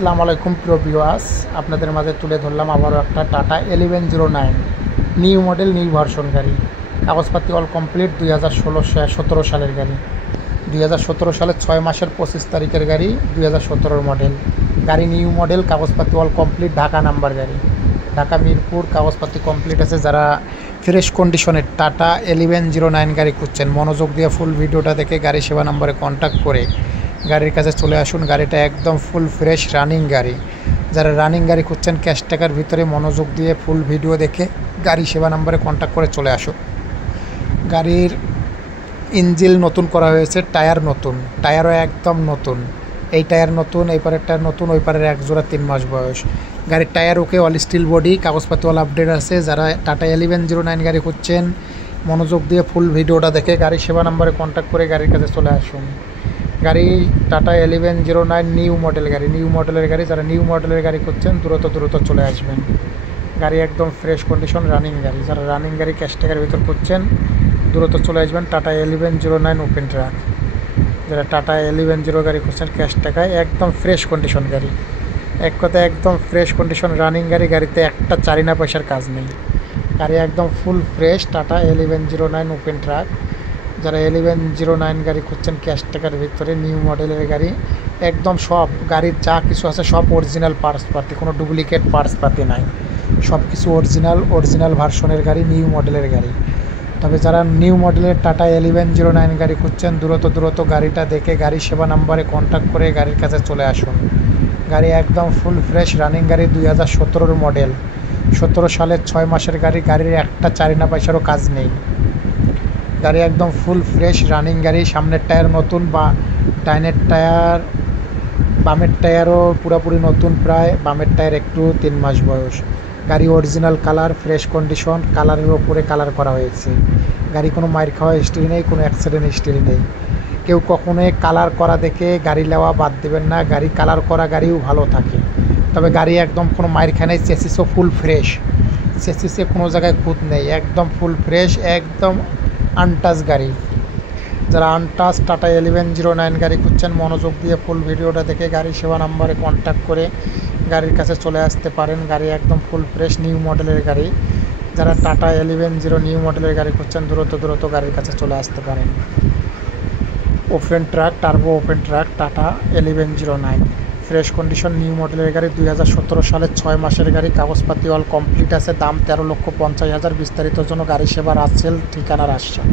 আসসালামু আলাইকুম প্রিয় ভিউয়ার্স, আপনাদের মাঝে তুলে ধরলাম আবারও একটা tata 1109 new model new version গাড়ি। কাগজপাতি অল কমপ্লিট 2017 সালের গাড়ি। 2017 সালের 6 মাসের 25 তারিখের গাড়ি, 2017 মডেল গাড়ি। নিউ মডেল, কাগজপাতি অল কমপ্লিট, ঢাকা নাম্বার গাড়ি, ঢাকা মিরপুর। কাগজপাতি কমপ্লিট আছে। যারা ফ্রেশ কন্ডিশনের টাটা 1109 গাড়ি খুঁজছেন, মনোযোগ দিয়ে ফুল ভিডিওটা দেখে গাড়ি সেবা নম্বরে কন্ট্যাক্ট করে গাড়ির কাছে চলে আসুন। গাড়িটা একদম ফুল ফ্রেশ রানিং গাড়ি। যারা রানিং গাড়ি খুঁজছেন ক্যাশ টাকার ভিতরে, মনোযোগ দিয়ে ফুল ভিডিও দেখে গাড়ি সেবা নম্বরে কন্ট্যাক্ট করে চলে আসুন। গাড়ির ইঞ্জিন নতুন করা হয়েছে, টায়ার নতুন, টায়ারও একদম নতুন। এই টায়ার নতুন, এই পারের টায়ার নতুন, ওই পারের এক জোড়া 3 মাস বয়স। গাড়ির টায়ার ওকে, অল স্টিল বডি, কাগজপাতি অল আপডেট আছে। যারা টাটা 1109 গাড়ি খুঁজছেন, মনোযোগ দিয়ে ফুল ভিডিওটা দেখে গাড়ি সেবা নম্বরে কন্ট্যাক্ট করে গাড়ির কাছে চলে আসুন। গাড়ি টাটা 1109 নিউ মডেল গাড়ি, নিউ মডেলের গাড়ি। যারা নিউ মডেলের গাড়ি করছেন দ্রুত চলে আসবেন। গাড়ি একদম ফ্রেশ কন্ডিশন রানিং গাড়ি। যারা রানিং গাড়ি ক্যাশ টাকার ভিতর করছেন দ্রুত চলে আসবেন। Tata 1109 open truck. যারা টাটা 1109 গাড়ি করছেন ক্যাশ টাকায়, একদম ফ্রেশ কন্ডিশন গাড়ি। এক কথায় একদম ফ্রেশ কন্ডিশন রানিং গাড়ি। গাড়িতে একটা চারিনা পয়সার কাজ নেই। গাড়ি একদম full fresh. Tata 1109 open truck. যারা 1109 গাড়ি খুঁজছেন ক্যাশ টাকার ভিতরে, নিউ মডেলের গাড়ি, একদম সব গাড়ির যা কিছু আছে সব অরিজিনাল পার্টস পাতি, কোনো ডুপ্লিকেট পার্টস পাতি নাই। সব কিছু অরিজিনাল ভার্সনের গাড়ি, নিউ মডেলের গাড়ি। তবে যারা নিউ মডেলের টাটা 1109 গাড়ি খুঁজছেন দ্রুত গাড়িটা দেখে গাড়ি সেবা নাম্বারে কন্ট্যাক্ট করে গাড়ির কাছে চলে আসুন। গাড়ি একদম ফুল ফ্রেশ রানিং গাড়ি, 2017 মডেল, 17 সালের 6 মাসের গাড়ি। গাড়ির একটা চারিনা পয়সারও কাজ নেই। গাড়ি একদম ফুল ফ্রেশ রানিং গাড়ি। সামনের টায়ার নতুন, বা ডাইনের টায়ার, বামের টায়ারও পুরোপুরি নতুন প্রায়, বামের টায়ার একটু 3 মাস বয়স। গাড়ি অরিজিনাল কালার, ফ্রেশ কন্ডিশন, কালারের ওপরে কালার করা হয়েছে। গাড়ি কোনো মাইর খাওয়া হিস্ট্রি নেই, কোনো অ্যাক্সিডেন্ট হিস্ট্রি নেই। কেউ কখনোই কালার করা দেখে গাড়ি নেওয়া বাদ দেবেন না। গাড়ি কালার করা গাড়িও ভালো থাকে, তবে গাড়ি একদম কোনো মাইর খায় নাই। চেসিসও ফুল ফ্রেশ, চেসিসে কোনো জায়গায় খুঁত নেই, একদম ফুল ফ্রেশ, একদম আনটাচ গাড়ি। যারা আনটাচ টাটা 1109 গাড়ি খুঁজছেন, মনোযোগ দিয়ে ফুল ভিডিওটা দেখে গাড়ি সেবা নাম্বারে কন্ট্যাক্ট করে গাড়ির কাছে চলে আসতে পারেন। গাড়ি একদম ফুল ফ্রেশ নিউ মডেলের গাড়ি। যারা টাটা 1109 নিউ মডেলের গাড়ি খুঁজছেন দ্রুত গাড়ির কাছে চলে আসতে পারেন। Open truck, turbo open truck, tata 1109 fresh condition new মডেলের গাড়ি। 2017 সালের 6 মাসের গাড়ি। কাগজপাতি অল কমপ্লিট আছে। দাম 13,50,000। বিস্তারিত জন্য গাড়ি সেবা রাজশাহী, ঠিকানা রাজশাহী।